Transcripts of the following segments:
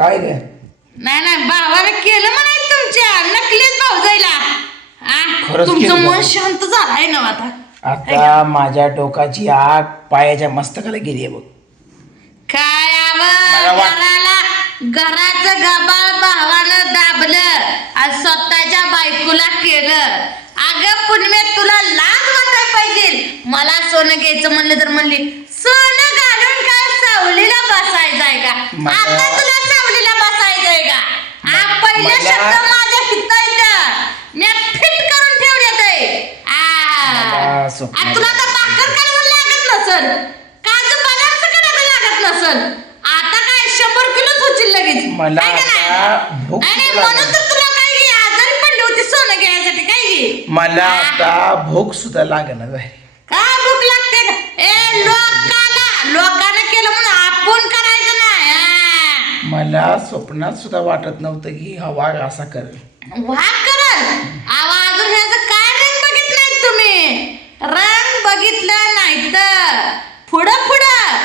काय रे? नाही नाही भावाने केलं म्हणाय तुमच्या. नकलीच जायला. खरंच तुमचं केलं मन भाऊ. शांत झालंय ना आता. आता माझ्या डोकाची आग पायाच्या मस्तकाला गेली आहे बघ. काय मला आवं वाट- घराला घराचं गबाळ भावानं दाबलं आणि स्वतःच्या बायकोला केलं. अगं पुनमे तुला लाज वाटाय पाहिजे. मला सोनं घ्यायचं म्हणलं तर म्हणली सोनं घालून काय सावलीला बसायचंय का? मला- आता तुला सावलीला बसायचंय का हा पहिला मला- शब्द माझ्या हितायचा मी फिट करून ठेवण्यात आहे आ. मला स्वप्न- आ, तुला आता भाकर काढून लागत नसल काजू बदामचं काढायला लागत नसल आता काय शंभर किलोच होतील लगेच मला का नाही? आता भूक आणि सुद्धा म्हणून लागली. तर तुला काय घे आजारी पडली होती सोनं घ्यायसाठी काय घे मला आता भूक सुद्धा लागणार आहे काय भूक लागते का? ए लोकाला लोकांना केलं म्हणून आपण करायचं नाही हा. मला स्वप्नात सुद्धा वाटत नव्हतं की हा वाघ असा करेल वाह करल आवा अजून ह्याचं काय रंग बघितलाय तुम्ही रंग बघितलं नाही तर पुढं पुढं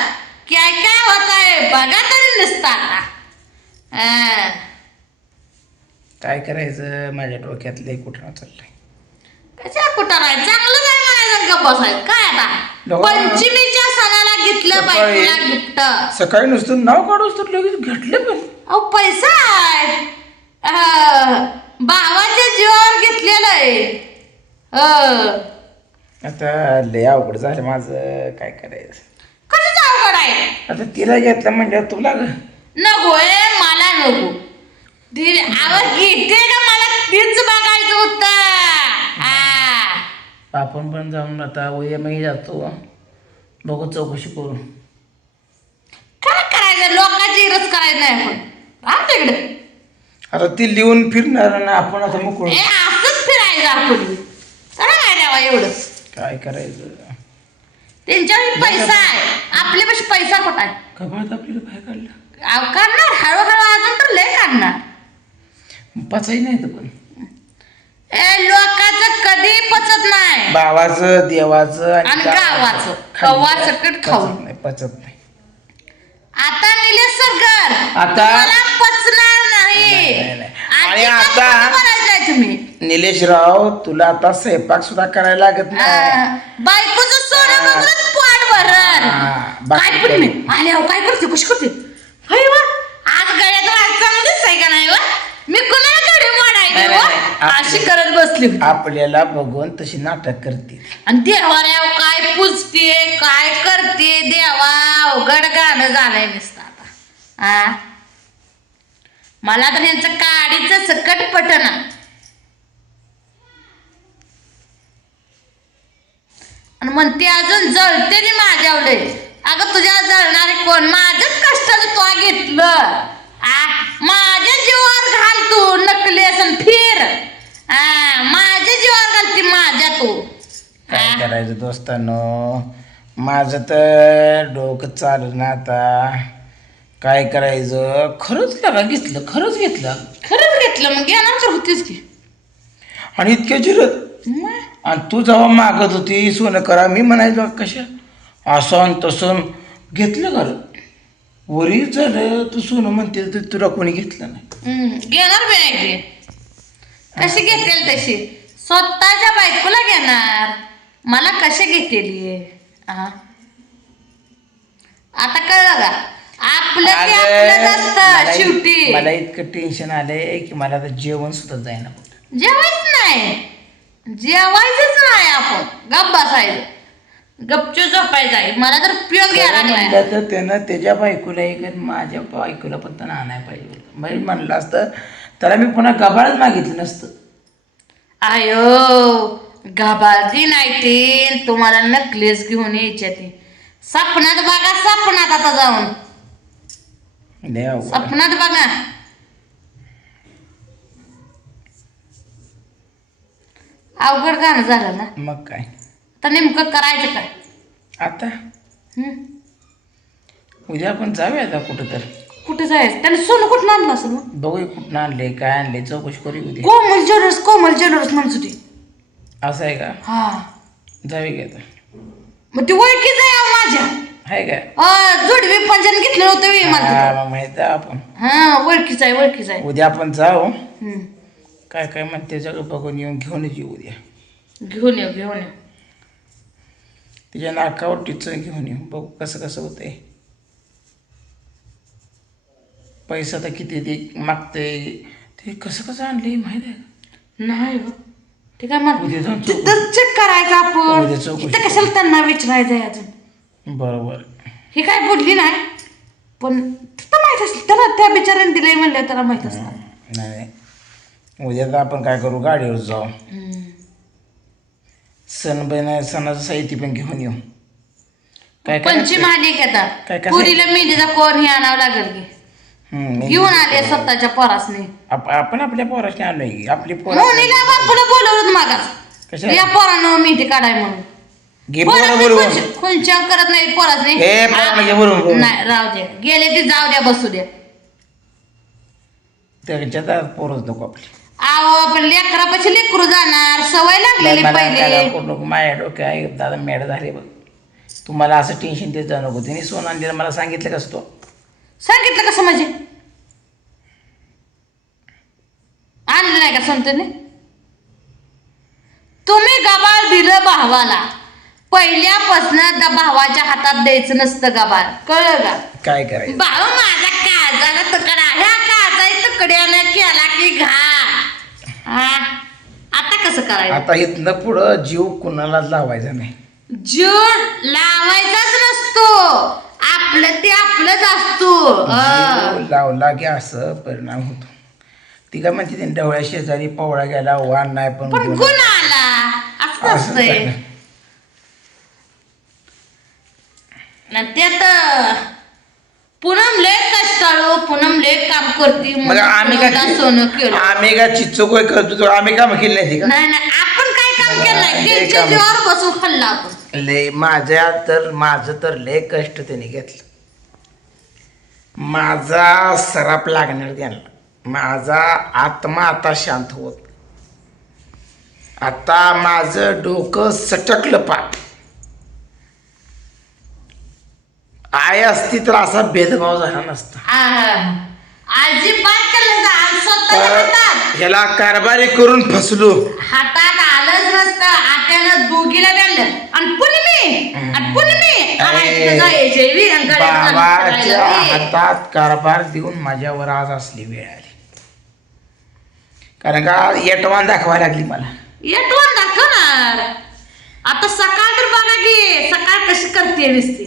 काय काय होत आहे बघा तरी नुसतं आता हा. काय करायचं? माझ्या डोक्यातले कुठं चाललंय? कशा कुठं राहाय चांगलं काय म्हणायचं गप्प बसायचं? काय आता? पंचमीच्या सणाला घेतलं सकाळी- बायकोला गिफ्ट सकाळी नुसतं नाव काढूस तर लगेच घेतलं पण. अहो पैसा आहे. अं, भावाच्या जीवावर घेतलेलं आहे. अं, आता लय अवघड झालं माझं. काय करायचं? कशाचं अवघड आहे? आता तिला घेतलं म्हणजे तुला ग. नको ए मला नको. आवाज घेते का मला तीच बघायचं होतं? हा. आपण पण जाऊन आता उद्या जातो. बघू चौकशी करू काय करायचं? लोकांची रस करायचं नाही आपण. आमच्याकडे आता ती लिहून फिरणार ना आपण आता मोकळू. ए असंच फिरायचं आपण. चला काय द्यावा एवढं. काय करायचं? त्यांच्यावर पैसा आहे. आपल्यापाशी पैसा कुठं आहे. कपाळात आपल्याला बाहेर काढलं. अहो, हळूहळू अजून तर लय काढणार पचाही नाही तर पण. ए लोकांचं कधी पचत नाही. भावाचं देवाचं आणि गावाचं. कव्वा सकट खाऊ. पचत नाही पचत नाही. आता निलेश सरकार आता- पचणार नाही. नाही, नाही, नाही. आणि आता- खोटं बोलायचंय तुम्ही निलेशराव तुला आता स्वयंपाक सुद्धा करायला लागत नाही. बायकोचं सोनं. बघूनच पोट भरल. हा, बाकी काय पण मी आले अहो काय करते? कशी करते? होय वा आज गळ्यात आज चांगलं दिसतंय का नाही वा मी कुणाला कडे नाही, मोडायची नाही, वा नाही. अशी करत बसली होती. आपल्याला बघून तशी नाटक करते. आणि देवाऱ्याव काय पुजते काय करते देवा अवघड गाणं झालंय नुसतं आता. आ? मला तर यांचं काडीचं सकट पटना. आणि म्हणते अजून जळते ती माझ्यावडे अगं तुझ्या जळणारे कोण? माझ्याच कष्टाचं तो घेतलं. आ? माझ्या जीवावर घाल तू नकली असन फिर. आ माझ्या जीवावर घालती माझ्या तू. काय करायचं दोस्तांनो? माझं तर डोकं चालू ना आता. काय करायचं? खरंच करा घेतलं खरंच घेतलं. खरंच घेतलं मग घेणार होतीच की आणि इतक्या जिरत मग? आणि तू जेव्हा मागत होती सोनं करा मी म्हणायचो कशा असं तसं घेतलं का वरी झालं तू सोनं म्हणते तर तुला कोणी घेतलं नाही. हम्म, घेणार बी नाही कशी घेतील तशी? स्वतःच्या बायकोला घेणार. मला कशी घेतली? आता कळलं का? आपलं ते आपलंच असतं शेवटी. मला इतकं टेन्शन आलंय की मला आता जेवण सुद्धा कुठं. जेवायच नाही. जेवायचंच नाही आपण. गप बसायचं. गपचूप झोपायचं आहे. मला तर पिऊन घ्या खरं लागलाय. म्हणलं तर त्यानं त्याच्या बायकोला एक माझ्या बायकोला पण त्यानं आणायला पाहिजे. म्हणजे म्हणलं असतं त्याला मी पुन्हा गबाळच मागितलं नसतं. आयो गाबाळती नाही ते. तुम्हाला नकलेस घेऊन यायच्या ते. सपनात बघा सपनात आता जाऊन. लय अवघड. सपनात बघा. अवघड गाणं झालं ना. मग काय? तर नेमकं करायचं काय? आता? हं? उद्या आपण जाऊया आता कुठं तर कुठे जायचं? त्याने सोनं कुठं आणलं असेल मग? बघूया कुठं आणले काय आणले चौकशी करू उद्या कोमल ज्वेलर्स कोमल ज्वेलर्स म्हणत होती. असं आहे का? हा. की आता. मग ती ओळखीच आहे अहो माझ्या. आहे काय अ, जोडवी पंजन घेतलं होतं मी मला हा. मग माहिती आहे आपण. हा ओळखीच आहे ओळखीच आहे. उद्या आपण जाऊ. हम्म. काय काय म्हणते सगळं बघून येऊन घेऊनच येऊ उद्या. घेऊन येऊ घेऊन येऊ तिच्या नाकावर टिचून घेऊन येऊ बघू कसं कसं होतंय. पैसा तर किती ते मागते. ते कसं कसं आणले माहिती आहे? नाही हो. ते काय म्हण उद्या जाऊन चौकशी- तिथं चेक करायचं आपण. उद्या चौकशी तिथं कशाला त्यांना विचारायचंय अजून? बरोबर. हे काय बोलली नाही? पण तिथं माहीत असेल त्याला त्या बिचाऱ्याने दिलंय म्हणलं त्याला माहीत असणार नाही नाही. उद्या तर आपण काय करू? गाडीवर जाऊ. हम्म. सण बन सणाचं साहित्य पण घेऊन येऊ. काय काय पंचमी आली की आता. काय काय पुरीला मेहंदीचा कोण हे आणावं लागेल की? हम्म, घेऊन आले स्वतःच्या पोरासने. आप- आपण आपल्या पोराशी आणलोय की आपली पोरं मोनीला बापूला बोलवलं मागास कशाला? या पोरानं मेहंदी काढाय म्हणून. घे पोरं बरोबर करत नाही पोरासने. ए, पोराला घे. नाही राहू दे. गेले ते जाऊ द्या बसू द्या. त्याच्या दारात पोरच नको आपली. आहो पण लेकरापाशी लेकरू जाणार. सवय लागलेली मला पहिले. नको? माझ्या डोक्या दादा मॅड झाले बघ. तुम्हाला असं टेन्शन देत जाऊ नको. तिने सोन आणलेलं मला सांगितलं कसं तो? सांगितलं कसं म्हणजे? आणलं नाही का संतने? तुम्ही गबाळ दिलं भावाला. पहिल्यापासून भावाच्या हातात द्यायचं नसतं गबाळ. कळलं का? काय करायचं? भाऊ माझा काजाला तुकडा. ह्या तुकड्यानं केला की घाट हा? आता कसं करायचं? आता इथनं पुढं जीव कुणालाच लावायचा नाही. जीव लावायचाच नसतो. आपलं ते आपलंच असतो. जीव लावला की असं परिणाम होतो. ती काय म्हणते ते डवळ्या शेजारी पवळा गेला वाण नाही पण पण गुण. गुण आला. असं? न त्यात पूनम लय कष्टाळू पूनम लय काम करते. मग आम्ही काय सोनं केलं. आम्ही काय चिच्चो काय करतो तर आम्ही काम केली नाही का? नाही नाही. आपण काय काम लय त्यांच्या काम. जीवावर बसून खाल्लं आपण लय माझ्या तर माझं तर लय कष्ट त्याने घेतलं. माझा सराप लागणार त्यांना. माझा आत्मा आता शांत होत. आता माझं डोकं सटकलं पाक आय असती तर असा भेदभाव झाला नसता. आहा. अजिबात केलं नसतं. आज स्वतःच्या तर हातात ह्याला कारभारी करून फसलो. हातात आलंच नसतं आत्यानं दोघीला द्यालं आणि गड्या बाबाच्या. हातात कारभार देऊन माझ्यावर आज असली वेळ आली. कारण का येटवान दाखवायला लागली मला. येटवर दाखवणार? आता सकाळ तर बघा की सकाळ कशी करते नुसती?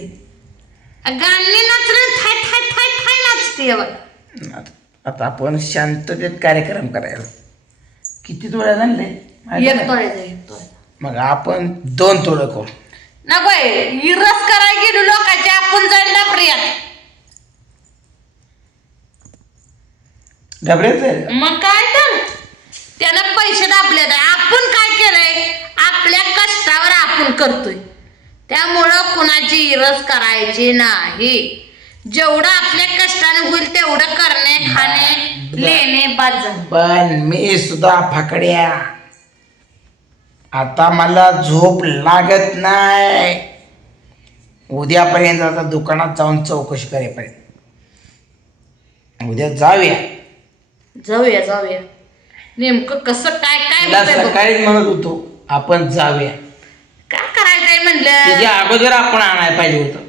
गाणी नाचणं थाय थाय थाय थाय नाचते बघ. आता आपण शांततेत कार्यक्रम करायला. किती तोळ्या झाले एक तोळ्याचा एक तोळ्याचा मग आपण दोन तोळं करू. नको इरस करायला गेलो लोकांचे आपण जाईल ना प्रियात डबऱ्याच मग काय तर. त्यानं पैसे दाबले आपण काय केलंय? आपल्या कष्टावर आपण करतोय. त्यामुळं कुणाची इरस करायची नाही. जेवढं आपल्या कष्टाने होईल तेवढं करणे खाणे लेणे बाद झालं. पण मी सुद्धा फाकड्या. आता मला झोप लागत नाही. उद्यापर्यंत आता दुकानात जाऊन चौकशी करेपर्यंत. उद्या जाऊया. जाऊया जाऊया. नेमकं कसं काय काय तिला बघ. सकाळीच म्हणत होतो आपण जाऊया. काय करायचंय म्हणलं? त्याच्या अगोदर आपण आणायला पाहिजे होतं.